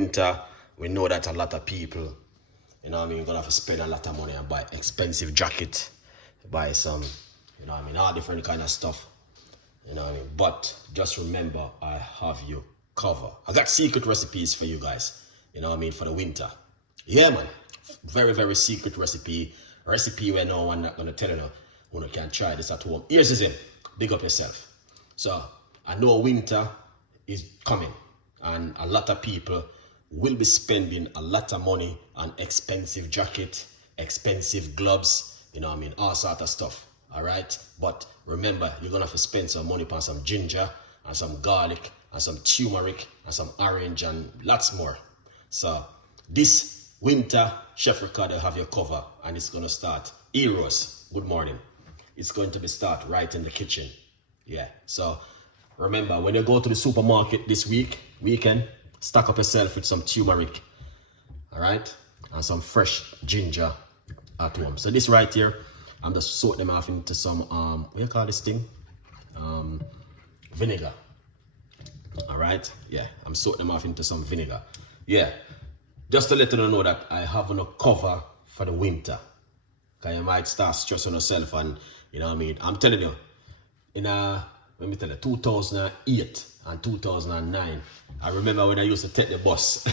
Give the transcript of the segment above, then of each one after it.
winter, we know that a lot of people, you know what I mean, gonna have to spend a lot of money and buy expensive jacket, buy some, you know what I mean, all different kind of stuff, you know what I mean. But just remember, I have you covered. I got secret recipes for you guys, you know what I mean, for the winter. Yeah, man, very, very secret recipe where no one not gonna tell you, when you can try this at home. Here's is in, big up yourself. So I know winter is coming and a lot of people will be spending a lot of money on expensive jacket, expensive gloves, you know what I mean, all sort of stuff, all right? But remember, you're gonna have to spend some money on some ginger and some garlic and some turmeric and some orange and lots more. So this winter, Chef Ricardo have your cover, and it's gonna start. Heroes, good morning. It's going to be start right in the kitchen. Yeah, so remember, when you go to the supermarket this weekend, stock up yourself with some turmeric, all right? And some fresh ginger at home. So this right here, I'm just soak them off into some, what do you call this thing? Vinegar, all right? Yeah, I'm soak them off into some vinegar. Yeah, just to let you know that I have no cover for the winter. Because you might start stressing yourself and, you know what I mean? I'm telling you, let me tell you, 2008 and 2009, I remember when I used to take the bus.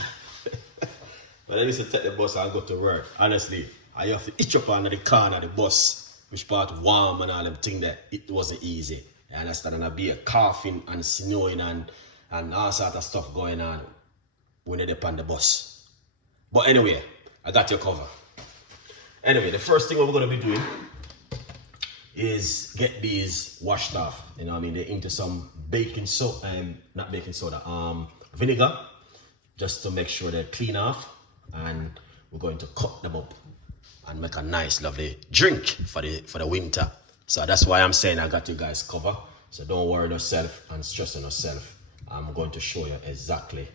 When I used to take the bus and go to work, honestly, I used to itch up under the car of the bus, which part warm and all them things that it wasn't easy. You understand? And I'd be coughing and snowing and all sort of stuff going on when you're on the bus. But anyway, I got your cover. Anyway, the first thing we're going to be doing is get these washed off. You know what I mean? They're into some baking soda, not baking soda, vinegar, just to make sure they're clean off. And we're going to cut them up and make a nice, lovely drink for the winter. So that's why I'm saying I got you guys covered. So don't worry yourself and stress on yourself. I'm going to show you exactly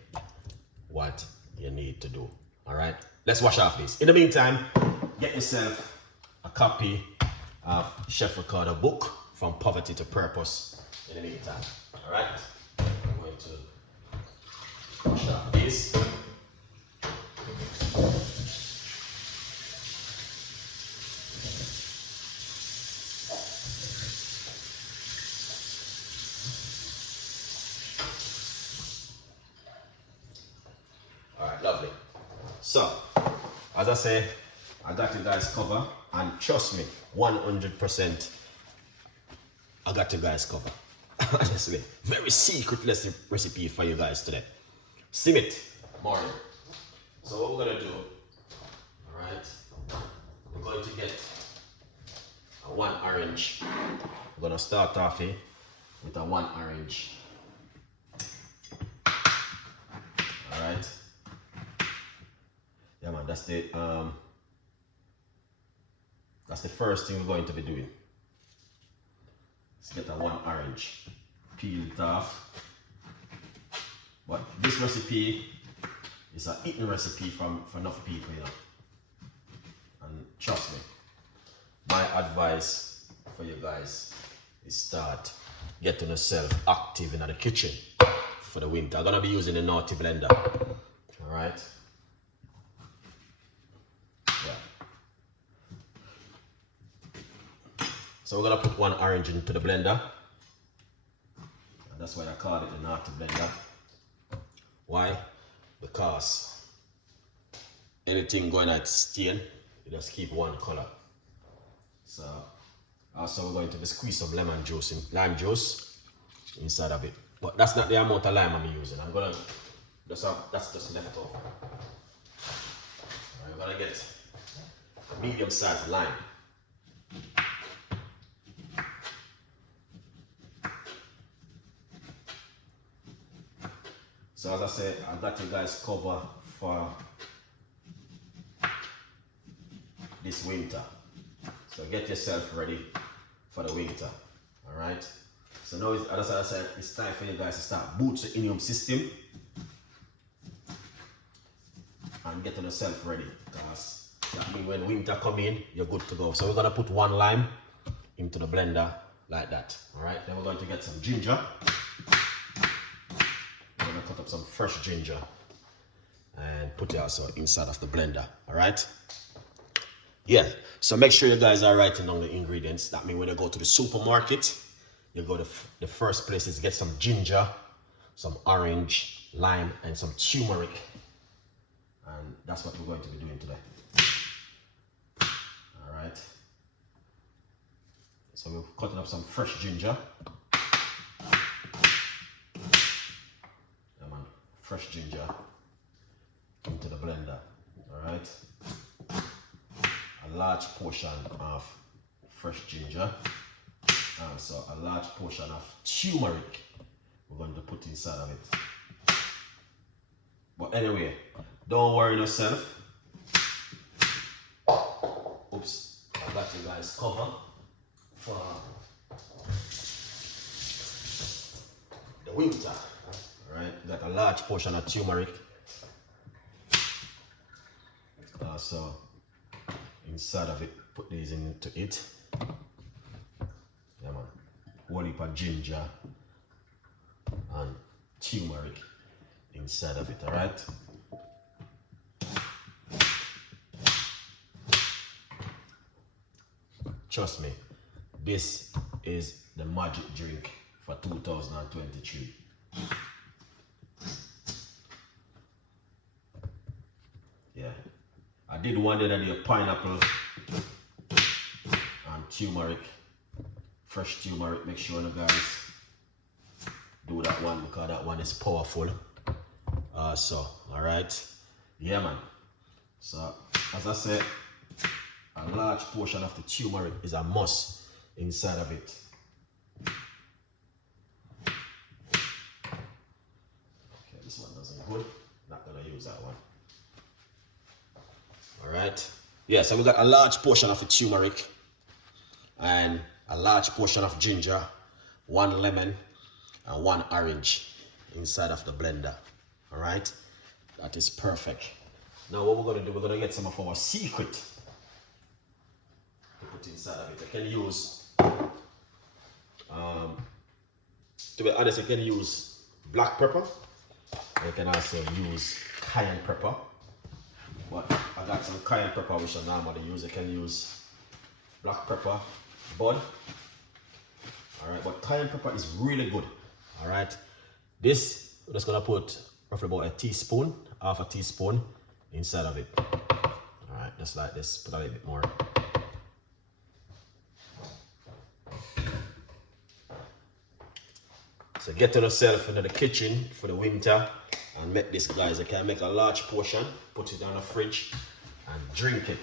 what you need to do. All right, let's wash off this. In the meantime, get yourself a copy of Chef Ricardo book, From Poverty to Purpose. In the meantime, all right, I'm going to wash off this. All right, lovely. So, as I say, I got you guys covered, and trust me, 100%, I got you guys covered. Honestly, very secret recipe for you guys today. Simit morning. So what we're gonna do, all right? We're going to get a 1 orange. We're gonna start off here with a 1 orange. All right. Yeah, man, that's the first thing we're going to be doing. Let's get a 1 orange, peel it off. But this recipe is an eating recipe for enough people, you know. And trust me, my advice for you guys is start getting yourself active in the kitchen for the winter. I'm gonna be using a naughty blender. All right. So we're gonna put 1 orange into the blender. And that's why I call it a naughty blender. Why? Because anything going at stain, you just keep one color. So also we're going to be squeeze some lime juice inside of it. But that's not the amount of lime I'm using. I'm gonna that's just left over. I'm gonna get a medium-sized lime. So as I said, I got you guys covered for this winter. So get yourself ready for the winter. All right. So now, as I said, it's time for you guys to start boost the immune system and getting yourself ready, because that means when winter come in, you're good to go. So we're gonna put 1 lime into the blender like that. All right. Then we're going to get some ginger. Cut up some fresh ginger. put it also inside of the blender. All right. Yeah. So make sure you guys are writing down the ingredients. That means when you go to the supermarket, you go to the first place is get some ginger, some orange, lime, and some turmeric. And that's what we're going to be doing today. All right. So we're cutting up some fresh ginger. Yeah, man. Fresh ginger into the blender. All right. A large portion of fresh ginger. And so a large portion of turmeric we're going to put inside of it. But anyway, don't worry yourself. Oops, I got you guys covered for the winter. Alright, got a large portion of turmeric. So inside of it, put these into it. Yeah, man. One heap of ginger and turmeric inside of it, alright? Trust me, this is the magic drink for 2023. Yeah. I did one the other day, pineapple and turmeric. Fresh turmeric. Make sure you guys do that one because that one is powerful. So, alright. Yeah, man. So, as I said, a large portion of the turmeric is a must inside of it. Okay, this one doesn't good. Not gonna use that one. Alright. Yeah, so we got a large portion of the turmeric and a large portion of ginger, 1 lemon, and 1 orange inside of the blender. Alright? That is perfect. Now what we're gonna do, we're gonna get some of our secret to put inside of it. I can use, to be honest, I can use black pepper. I can also use cayenne pepper. But I got some cayenne pepper which I normally use. I can use black pepper, bud. Alright, but cayenne pepper is really good. Alright. This, we're just gonna put roughly about a teaspoon, half a teaspoon inside of it. Alright, just like this. Put a little bit more. So get yourself into the kitchen for the winter and make this, guys. I can make a large portion, put it on the fridge and drink it.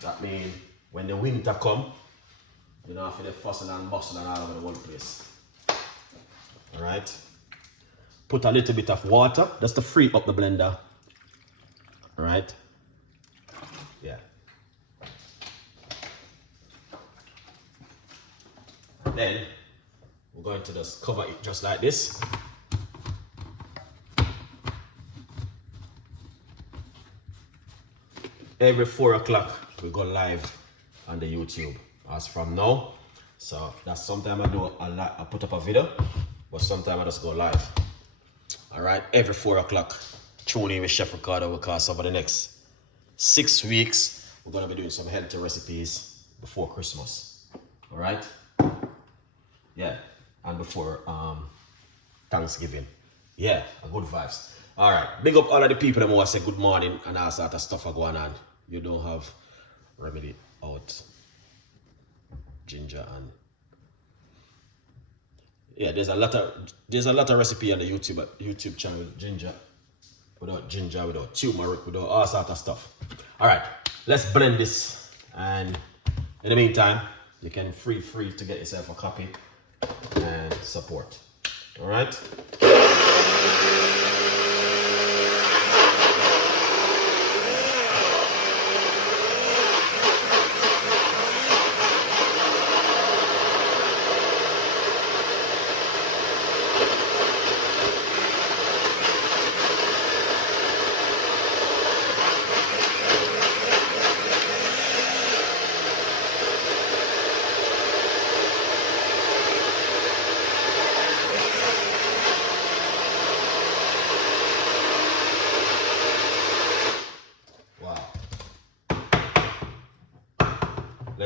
That means when the winter come, you don't have to be fussing and bustling all over the whole place. Alright. Put a little bit of water just to free up the blender. Alright. Yeah. And then we're going to just cover it just like this. Every 4 o'clock we go live on the YouTube as from now. So that's sometimes I do I put up a video, but sometimes I just go live. Alright, every 4 o'clock. Tune in with Chef Ricardo because over the next 6 weeks we're gonna be doing some healthy recipes before Christmas. Alright? Yeah, and before Thanksgiving. Yeah, good vibes. Alright, big up all of the people that want to say good morning and all sort of stuff are going on. You don't have remedy out ginger and yeah, there's a lot of recipe on the YouTube channel with ginger, without turmeric, without all sort of stuff. Alright, let's blend this, and in the meantime you can feel free to get yourself a copy and support. Alright.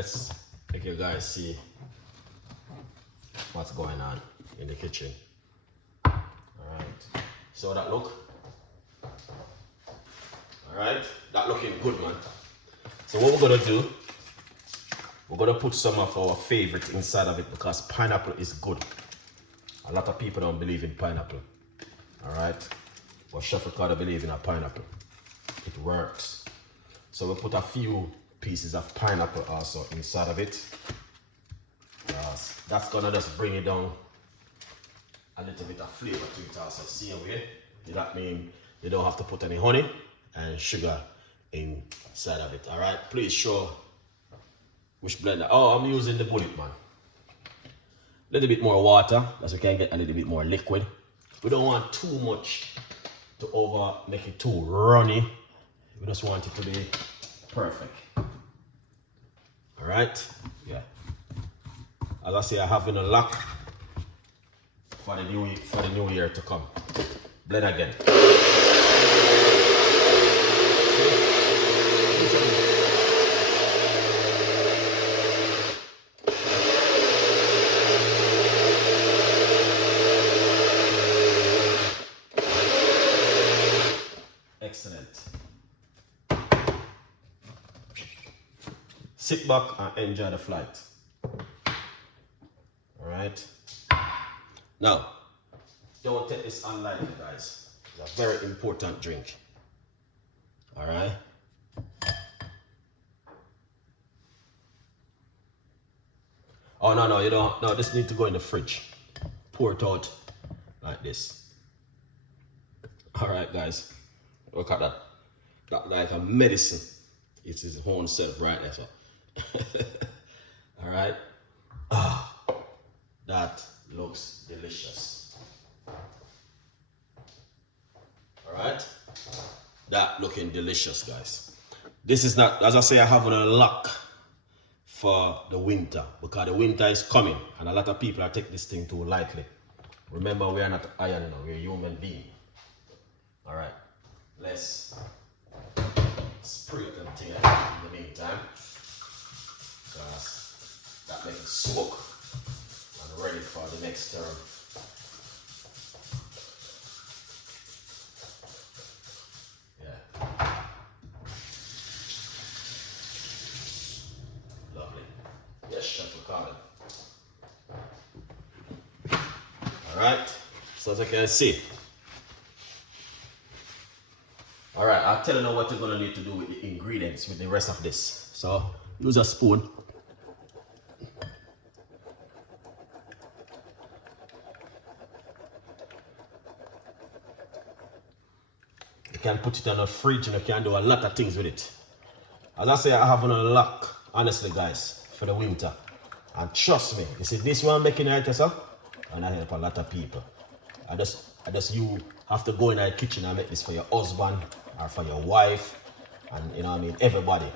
let's make you guys see what's going on in the kitchen. All right, so that look. All right, that looking good, man. So what we're gonna do, we're gonna put some of our favorite inside of it because pineapple is good. A lot of people don't believe in pineapple. All right, but Chef Ricardo believes in a pineapple. It works. So we put a few pieces of pineapple also inside of it. That's gonna just bring it down a little bit of flavor to it also. Same way. That means you don't have to put any honey and sugar inside of it. All right, please show which blender. Oh, I'm using the bullet, man. A little bit more water, as we can get a little bit more liquid. We don't want too much to make it too runny. We just want it to be perfect. All right, yeah. As I say, I have in a lock for the new year to come. Blend again. Excellent. Sit back and enjoy the flight. All right. Now, don't take this unlightly, guys. It's a very important drink. All right. Oh no, you don't. No, this needs to go in the fridge. Pour it out like this. All right, guys. Look at that. That's like a medicine. It's his own self right there. So. All right. That looks delicious. All right. That looking delicious, guys. This is not, as I say, I have a lock for the winter because the winter is coming and a lot of people are taking this thing too lightly. Remember, we are not iron now, we're human beings. All right. Let's spray them together in the meantime because that makes it soak and ready for the next term. Yeah. Lovely. Yes, Chef Ricardo. All right. So as you can see. All right, I'll tell you now what you're gonna need to do with the ingredients with the rest of this. So use a spoon. You can put it in the fridge and you can do a lot of things with it. As I say, I have on a lock, honestly, guys, for the winter. And trust me, you see this one making it yourself, and I help a lot of people. You have to go in the kitchen and make this for your husband or for your wife, and you know what I mean, everybody.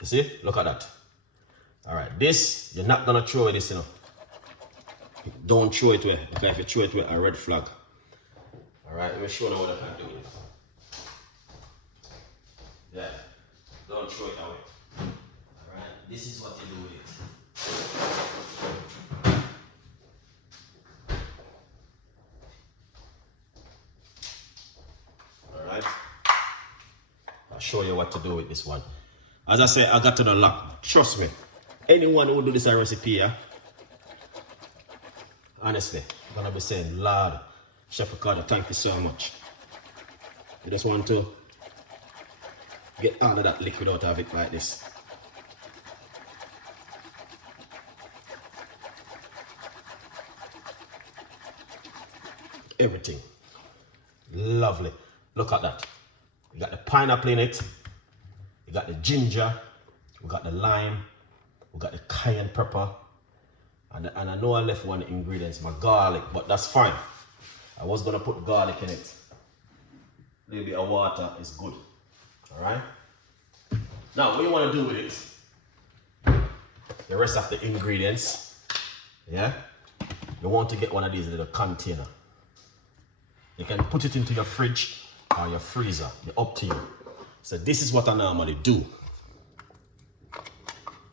You see? Look at that. All right, this, you're not gonna throw this, you know. Don't throw it away, because if you throw it away, a red flag. All right, let me show you what I can do with it. Yeah, don't throw it away. All right, this is what you do with it. All right, I'll show you what to do with this one. As I say, I got to the lock. Trust me, anyone who do this recipe, yeah, honestly, I'm gonna be saying, Lord, Chef Ricardo, thank you so much. You just want to get all of that liquid out of it like this. Everything. Lovely. Look at that. You got the pineapple in it. You got the ginger. We got the lime. We got the cayenne pepper. And I know I left one ingredient, my garlic, but that's fine. I was gonna put garlic in it. A little bit of water is good. Alright? Now, what you want to do with it, the rest of the ingredients, yeah? you want to get one of these little container. You can put it into your fridge or your freezer, up to you. So this is what I normally do.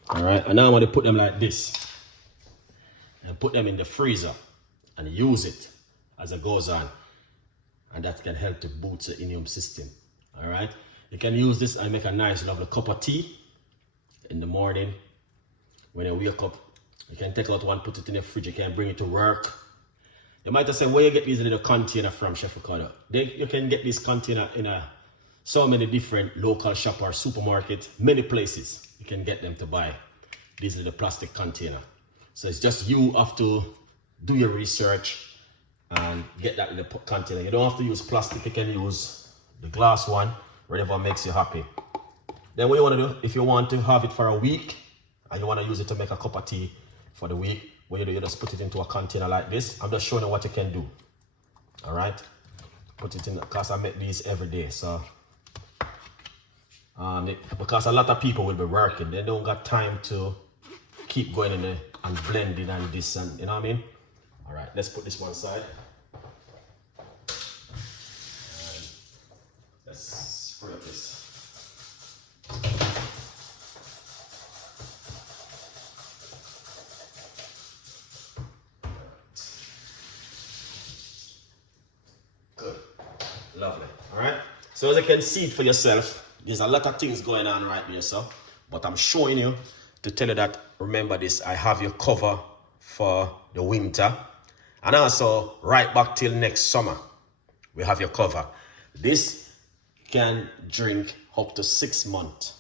All right, I normally put them like this and put them in the freezer and use it as it goes on, and that can help to boost the immune system. All right, you can use this and make a nice lovely cup of tea in the morning when you wake up. You can take out one, put it in the fridge. You can bring it to work. You might have said, where you get these little container from, Chef Ricardo? You can get this container in so many different local shop or supermarket, many places. You can get them to buy these little plastic container. So it's just you have to do your research and get that little container. You don't have to use plastic. You can use the glass one, whatever makes you happy. Then what you want to do, if you want to have it for a week and you want to use it to make a cup of tea for the week, what you do, you just put it into a container like this. I'm just showing you what you can do. All right, put it in, because I make these every day. So because a lot of people will be working, they don't got time to keep going in there and blending and this, and you know what I mean. All right, let's put this one side. And let's spray up this. Good, lovely. All right, so as you can see for yourself, there's a lot of things going on right there, so, but I'm showing you to tell you that, remember this, I have your cover for the winter, and also right back till next summer, we have your cover. This can drink up to 6 months.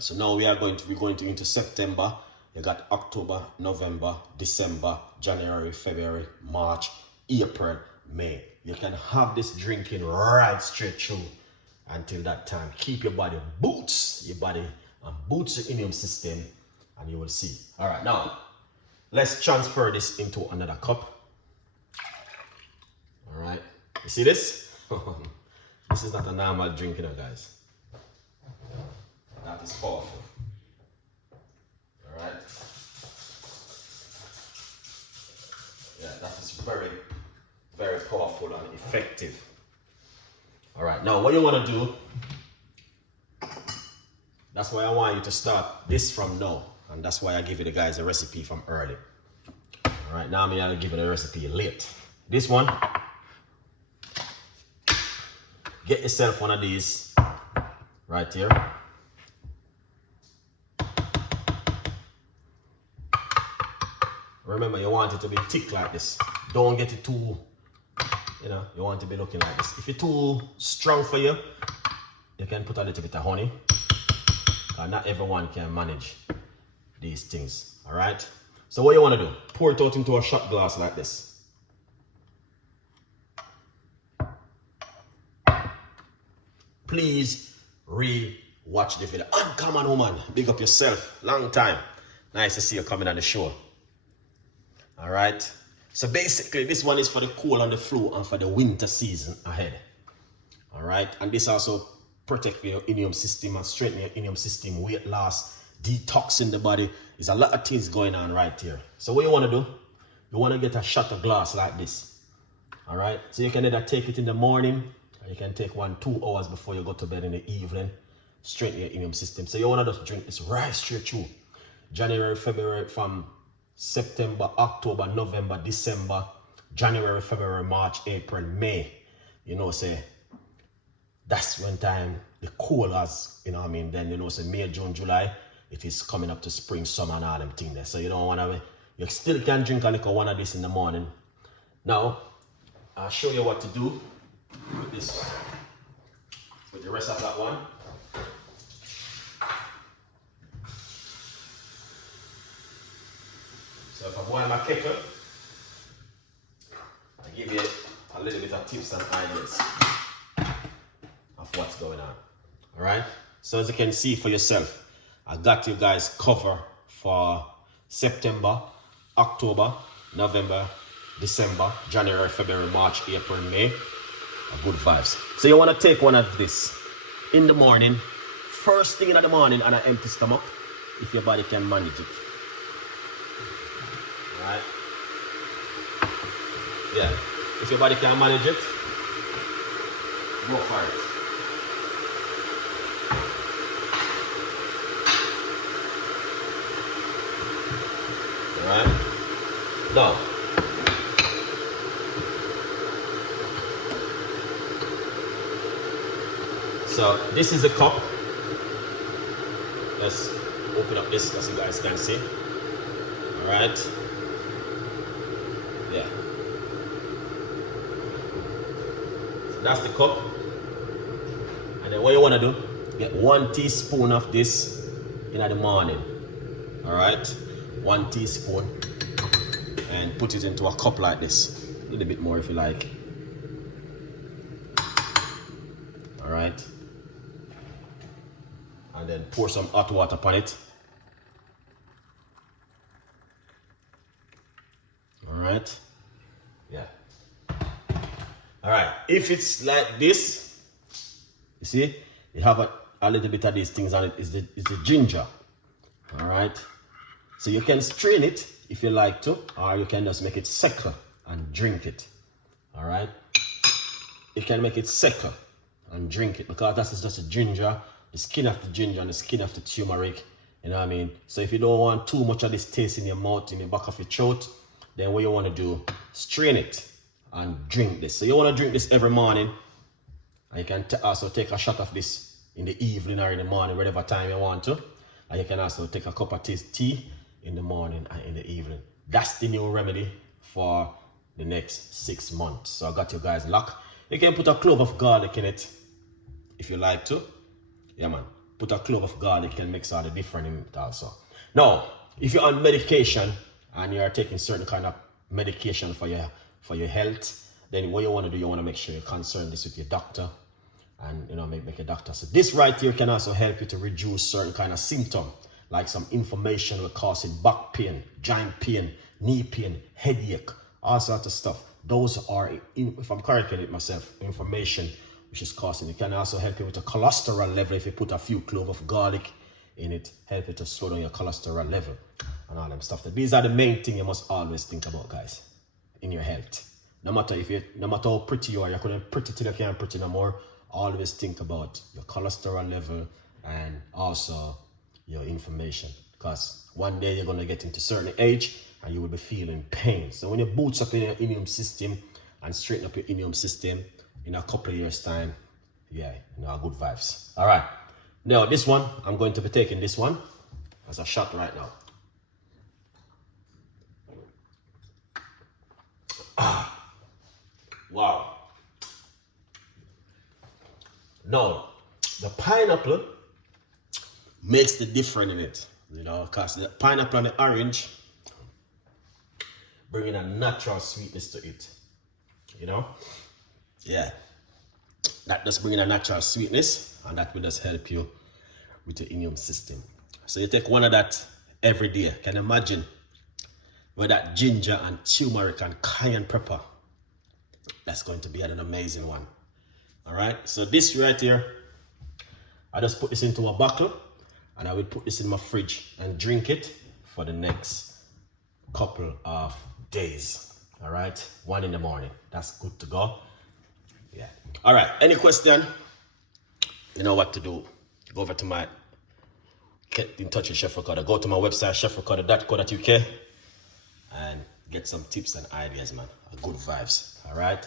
So now we're going into September. You got October, November, December, January, February, March, April, May. You can have this drinking right straight through until that time. Keep your body, boots your body and boots your immune system, and you will see. All right, now let's transfer this into another cup. All right, you see this? This is not a normal drink, you know, guys. That is powerful. All right. Yeah, that is very, very powerful and effective. All right, now what you want to do, that's why I want you to start this from now, and that's why I give you the guys a recipe from early. All right, now I'll give you the recipe late. This one, get yourself one of these right here. Remember, you want it to be thick like this. Don't get it too, you want it to be looking like this. If it's too strong for you, you can put a little bit of honey. Not everyone can manage these things, all right? So what you want to do, pour it out into a shot glass like this. Please re-watch the video. Uncommon woman, big up yourself, long time. Nice to see you coming on the show. All right, so basically this one is for the cold and the flu and for the winter season ahead. All right, and this also protect your immune system and strengthen your immune system, weight loss, detoxing the body. There's a lot of things going on right here. So what you want to do, you want to get a shot of glass like this. All right, so you can either take it in the morning, or you can take 1-2 hours before you go to bed in the evening, strengthen your immune system. So you want to just drink this right straight through January, February, from September, October, November, December, January, February, March, April, May. Say that's when time the cool has, then say May, June, July, it is coming up to spring, summer, and all them things there. So you don't want to, you still can drink a little one of this in the morning. Now, I'll show you what to do with this, with the rest of that one. So if I boil my kettle, I give you a little bit of tips and ideas of what's going on. All right. So as you can see for yourself, I got you guys covered for September, October, November, December, January, February, March, April, May. Good vibes. So you want to take one of this in the morning, first thing in the morning, on an empty stomach, if your body can manage it. All right. Yeah. If your body can manage it, go for it. Alright? Now, so this is the cup. Let's open up this so you guys can see. Alright? Yeah. So that's the cup. And then what you want to do, get 1 teaspoon of this in the morning. Alright? 1 teaspoon. And put it into a cup like this. A little bit more if you like. Alright? And then pour some hot water upon it. Alright? Yeah. Alright, if it's like this, you see, you have a little bit of these things on it, is the ginger. Alright? So you can strain it if you like to, or you can just make it second and drink it. Alright? You can make it second and drink it because that's just a ginger, the skin of the ginger and the skin of the turmeric. You know what I mean? So if you don't want too much of this taste in your mouth, in the back of your throat, then what you want to do, strain it and drink this. So you want to drink this every morning. And you can also take a shot of this in the evening or in the morning, whatever time you want to. And you can also take a cup of tea in the morning and in the evening. That's the new remedy for the next 6 months. So I got you guys locked. You can put a clove of garlic in it if you like to. Yeah, man. Put a clove of garlic and mix all the different in it also. Now, if you're on medication and you're taking certain kind of medication for your health, then what you want to do, you want to make sure you concern this with your doctor and, you know, make a doctor. So this right here can also help you to reduce certain kind of symptom, like some inflammation will causing back pain, joint pain, knee pain, headache, all sorts of stuff. Those are, if I'm correcting it myself, inflammation which is causing. It can also help you with the cholesterol level if you put a few cloves of garlic in it, help you to slow down your cholesterol level and all them stuff. These are the main thing you must always think about, guys, in your health. No matter how pretty you are, you couldn't pretty till you can't pretty no more. Always think about your cholesterol level and also your inflammation, because one day you're gonna get into certain age and you will be feeling pain. So when you boost up in your immune system and straighten up your immune system, in a couple of years time, yeah, you know, good vibes. All right, now this one, I'm going to be taking this one as a shot right now. Wow. Now, the pineapple makes the difference in it, you know, because the pineapple and the orange bringing a natural sweetness to it, you know. Yeah, that just bringing a natural sweetness, and that will just help you with your immune system. So you take one of that every day. Can you imagine with that ginger and turmeric and cayenne pepper? That's going to be an amazing one. All right, so this right here, I just put this into a bottle and I will put this in my fridge and drink it for the next couple of days. All right, 1 in the morning. That's good to go. Yeah. All right. Any question? You know what to do. Go over to get in touch with Chef Ricardo. Go to my website, chefricardo.co.uk, and get some tips and ideas, man. Good vibes. All right.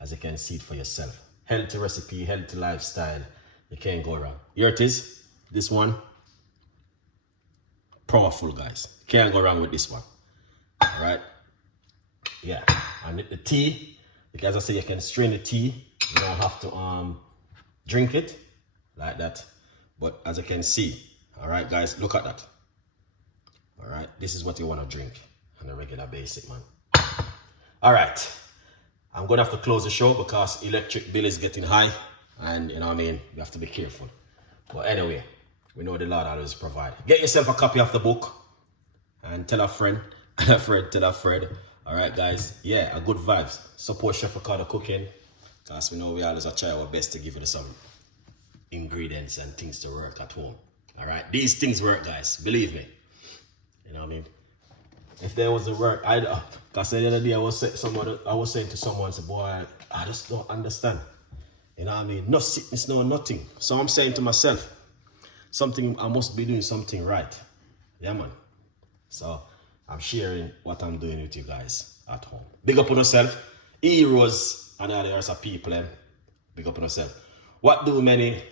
As you can see it for yourself. Healthy recipe, healthy lifestyle. You can't go wrong. Here it is. This one. Powerful, guys. Can't go wrong with this one. All right. Yeah. And the tea. Because I say you can strain the tea, you don't have to drink it like that. But as you can see, all right, guys, look at that. All right, this is what you want to drink on a regular basis, man. All right, I'm gonna have to close the show because electric bill is getting high, and you know what I mean, you have to be careful. But anyway, we know the Lord always provide. Get yourself a copy of the book and tell a friend, and a friend tell a friend. All right, guys. Yeah, a good vibes. Support Chef Ricardo Cooking, because we know we always try our best to give you some ingredients and things to work at home. All right, these things work, guys. Believe me. You know what I mean? if there was a word, because the other day I was saying to someone, say, boy, I just don't understand. You know what I mean? No sickness, no nothing. So I'm saying to myself, I must be doing something right. Yeah, man. So I'm sharing what I'm doing with you guys at home. Big up on yourself. Heroes and others are people. Big up on yourself. What do many?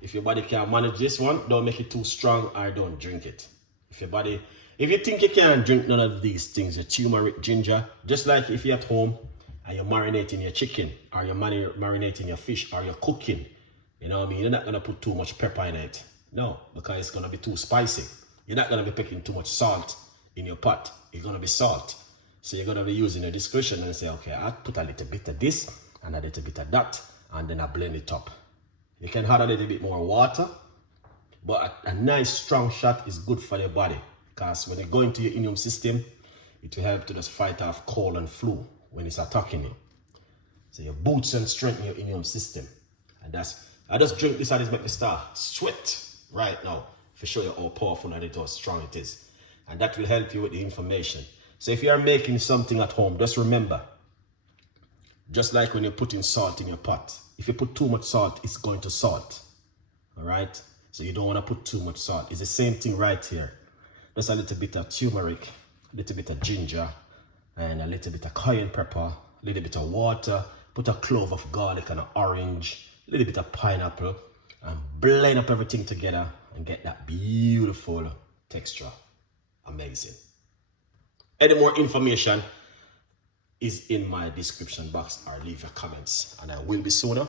If your body can't manage this one, don't make it too strong or don't drink it. If you think you can't drink none of these things, your turmeric, ginger, just like if you're at home and you're marinating your chicken or you're marinating your fish or you're cooking, you know what I mean? You're not going to put too much pepper in it. No, because it's going to be too spicy. You're not going to be putting too much salt in your pot. It's going to be salt. So you're going to be using your discretion and say, okay, I'll put a little bit of this and a little bit of that, and then I blend it up. You can add a little bit more water, but a nice strong shot is good for your body, because when you go into your immune system, it will help to just fight off cold and flu when it's attacking you. So your boosts and strengthen your immune system. And I just drink this and it make me start sweat right now to show you how powerful and how strong it is. And that will help you with the information. So if you are making something at home, just remember, just like when you're putting salt in your pot, if you put too much salt, it's going to salt. All right? So you don't want to put too much salt. It's the same thing right here. Just a little bit of turmeric, a little bit of ginger, and a little bit of cayenne pepper, a little bit of water, put a clove of garlic and an orange, a little bit of pineapple, and blend up everything together and get that beautiful texture. Amazing. Any more information is in my description box, or leave your comments, and I will be sooner.